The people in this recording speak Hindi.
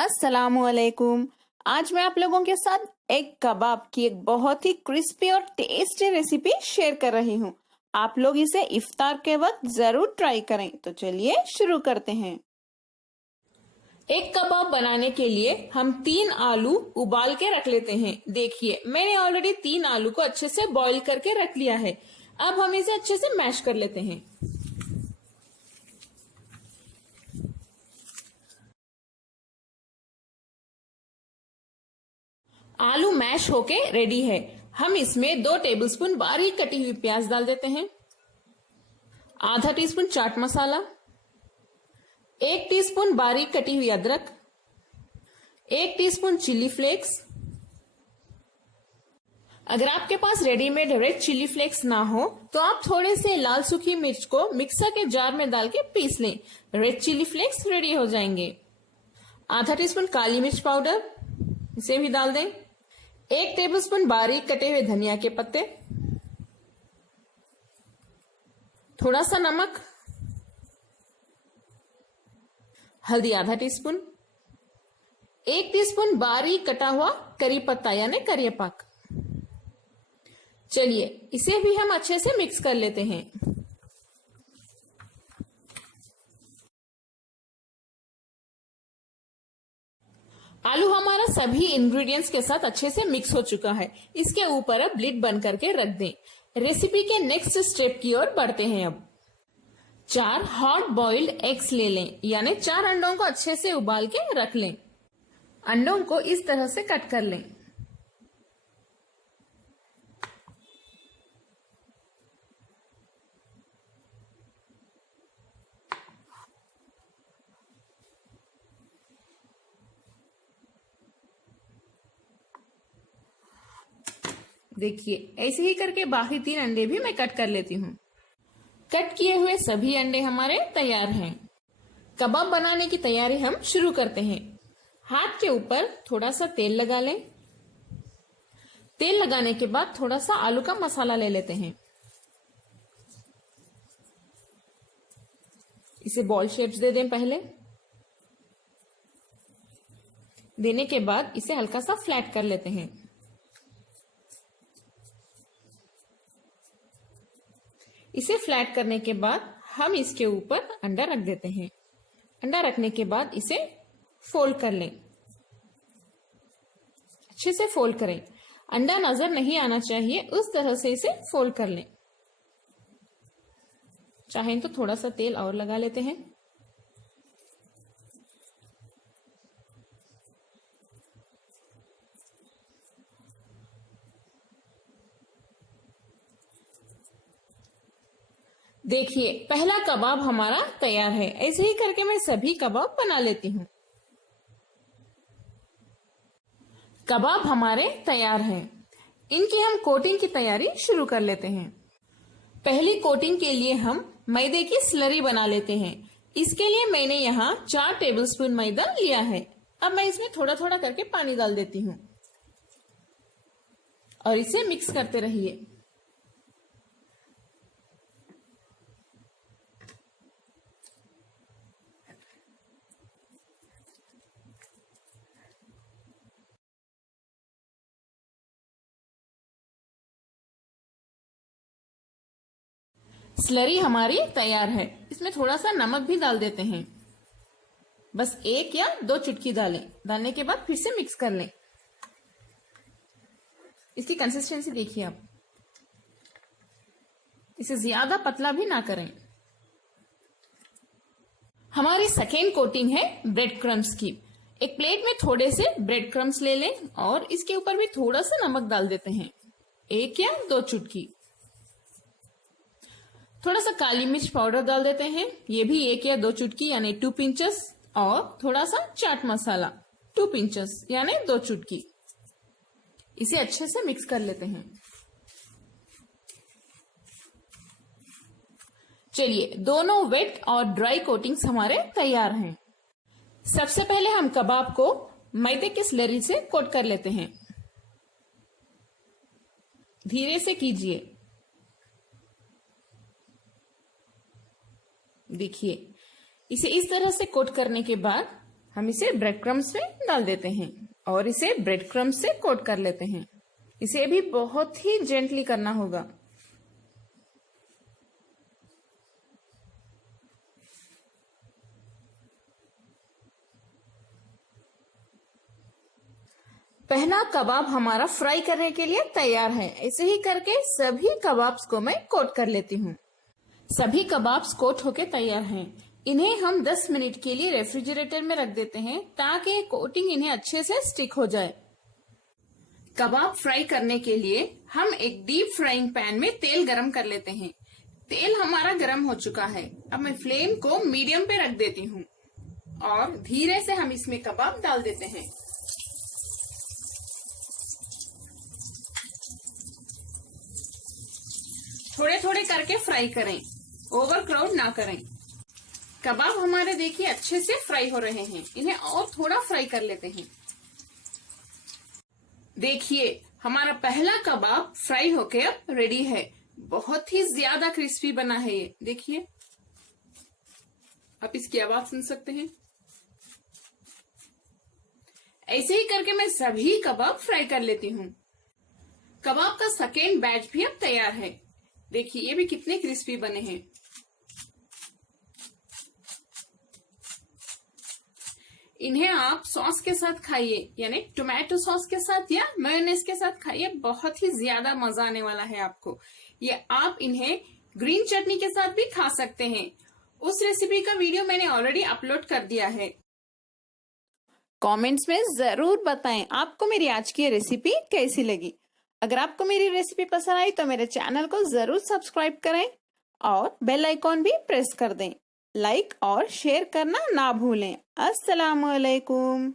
अस्सलामुअलैकुम। आज मैं आप लोगों के साथ एग कबाब की एक बहुत ही क्रिस्पी और टेस्टी रेसिपी शेयर कर रही हूँ। आप लोग इसे इफ्तार के वक्त जरूर ट्राई करें। तो चलिए शुरू करते हैं। एग कबाब बनाने के लिए हम 3 आलू उबाल के रख लेते हैं। देखिए मैंने ऑलरेडी 3 आलू को अच्छे से बॉईल करके रख लिया है। अब हम इसे अच्छे से मैश कर लेते हैं। आलू मैश होके रेडी है। हम इसमें 2 टेबलस्पून बारीक कटी हुई प्याज डाल देते हैं, आधा टीस्पून चाट मसाला, 1 टीस्पून बारीक कटी हुई अदरक, 1 टीस्पून चिली फ्लेक्स। अगर आपके पास रेडीमेड रेड चिली फ्लेक्स ना हो तो आप थोड़े से लाल सूखी मिर्च को मिक्सर के जार में डाल के पीस लें। रेड चिली फ्लेक्स रेडी हो जाएंगे। आधा टीस्पून काली मिर्च पाउडर, इसे भी डाल दें। 1 टेबलस्पून बारीक कटे हुए धनिया के पत्ते, थोड़ा सा नमक, हल्दी आधा टीस्पून, 1 टीस्पून बारीक कटा हुआ करी पत्ता यानी करियपाक। चलिए इसे भी हम अच्छे से मिक्स कर लेते हैं। आलू हमारा सभी इंग्रेडिएंट्स के साथ अच्छे से मिक्स हो चुका है। इसके ऊपर अब लिड बंद करके रख दें। रेसिपी के नेक्स्ट स्टेप की ओर बढ़ते हैं। अब 4 हॉट बॉइल्ड एग्स ले लें, यानी 4 अंडों को अच्छे से उबाल के रख लें। अंडों को इस तरह से कट कर लें। देखिए ऐसे ही करके बाकी 3 अंडे भी मैं कट कर लेती हूँ। कट किए हुए सभी अंडे हमारे तैयार हैं। कबाब बनाने की तैयारी हम शुरू करते हैं। हाथ के ऊपर थोड़ा सा तेल लगा लें। तेल लगाने के बाद थोड़ा सा आलू का मसाला ले लेते हैं। इसे बॉल शेप्स दे दें। पहले देने के बाद इसे हल्का सा फ्लैट कर लेते हैं। इसे फ्लैट करने के बाद हम इसके ऊपर अंडा रख देते हैं। अंडा रखने के बाद इसे फोल्ड कर लें। अच्छे से फोल्ड करें। अंडा नजर नहीं आना चाहिए, उस तरह से इसे फोल्ड कर लें। चाहें तो थोड़ा सा तेल और लगा लेते हैं। देखिए पहला कबाब हमारा तैयार है। ऐसे ही करके मैं सभी कबाब बना लेती हूँ। कबाब हमारे तैयार हैं। इनकी हम कोटिंग की तैयारी शुरू कर लेते हैं। पहली कोटिंग के लिए हम मैदे की स्लरी बना लेते हैं। इसके लिए मैंने यहाँ 4 टेबलस्पून मैदा लिया है। अब मैं इसमें थोड़ा थोड़ा करके पानी डाल देती हूँ और इसे मिक्स करते रहिए। स्लरी हमारी तैयार है। इसमें थोड़ा सा नमक भी डाल देते हैं। बस 1 या 2 चुटकी डालें। डालने के बाद फिर से मिक्स कर लें। इसकी कंसिस्टेंसी देखिए आप। इसे ज्यादा पतला भी ना करें। हमारी सेकेंड कोटिंग है ब्रेड क्रम्स की। एक प्लेट में थोड़े से ब्रेड क्रम्स ले लें और इसके ऊपर भी थोड़ा सा नमक डाल देते हैं। 1 या 2 चुटकी। थोड़ा सा काली मिर्च पाउडर डाल देते हैं। ये भी 1 या 2 चुटकी यानी 2 पिंचेस। और थोड़ा सा चाट मसाला 2 पिंचेस यानी 2 चुटकी। इसे अच्छे से मिक्स कर लेते हैं। चलिए दोनों वेट और ड्राई कोटिंग्स हमारे तैयार हैं। सबसे पहले हम कबाब को मैदे के स्लरी से कोट कर लेते हैं। धीरे से कीजिए। देखिए इसे इस तरह से कोट करने के बाद हम इसे ब्रेड क्रम्स में डाल देते हैं और इसे ब्रेड क्रम्स से कोट कर लेते हैं। इसे भी बहुत ही जेंटली करना होगा। पहला कबाब हमारा फ्राई करने के लिए तैयार है। ऐसे ही करके सभी कबाब्स को मैं कोट कर लेती हूँ। सभी कबाब्स कोट होके तैयार हैं। इन्हें हम 10 मिनट के लिए रेफ्रिजरेटर में रख देते हैं ताकि कोटिंग इन्हें अच्छे से स्टिक हो जाए। कबाब फ्राई करने के लिए हम एक डीप फ्राइंग पैन में तेल गरम कर लेते हैं। तेल हमारा गरम हो चुका है। अब मैं फ्लेम को मीडियम पे रख देती हूँ और धीरे से हम इसमें कबाब डाल देते हैं। थोड़े थोड़े करके फ्राई करें, ओवर क्राउड ना करें। कबाब हमारे देखिए अच्छे से फ्राई हो रहे हैं। इन्हें और थोड़ा फ्राई कर लेते हैं। देखिए हमारा पहला कबाब फ्राई होके अब रेडी है। बहुत ही ज्यादा क्रिस्पी बना है ये। देखिए आप इसकी आवाज सुन सकते हैं। ऐसे ही करके मैं सभी कबाब फ्राई कर लेती हूँ। कबाब का सेकेंड बैच भी अब तैयार है। देखिए ये भी कितने क्रिस्पी बने हैं। इन्हें आप सॉस के साथ खाइए, यानी टोमेटो सॉस के साथ या मेयोनेज के साथ खाइए। बहुत ही ज्यादा मजा आने वाला है आपको। ये आप इन्हें ग्रीन चटनी के साथ भी खा सकते हैं। उस रेसिपी का वीडियो मैंने ऑलरेडी अपलोड कर दिया है। कमेंट्स में जरूर बताएं आपको मेरी आज की रेसिपी कैसी लगी। अगर आपको मेरी रेसिपी पसंद आई तो मेरे चैनल को जरूर सब्सक्राइब करें और बेल आइकॉन भी प्रेस कर दें। लाइक और शेयर करना ना भूलें। अस्सलामुअलैकुम।